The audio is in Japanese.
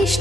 பொன்னில்